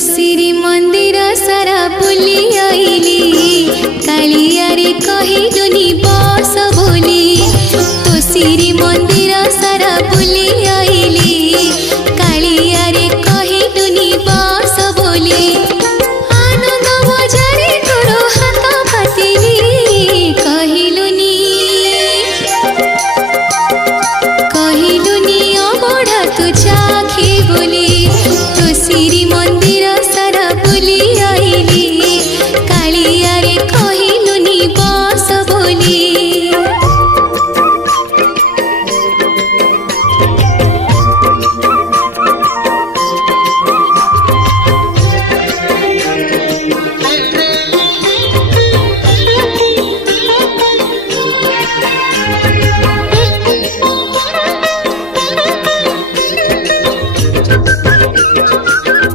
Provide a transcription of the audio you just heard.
श्री मंदिर सारा बुली आईली कालिया रे कहिलुनी बस बोली तो श्री मंदिर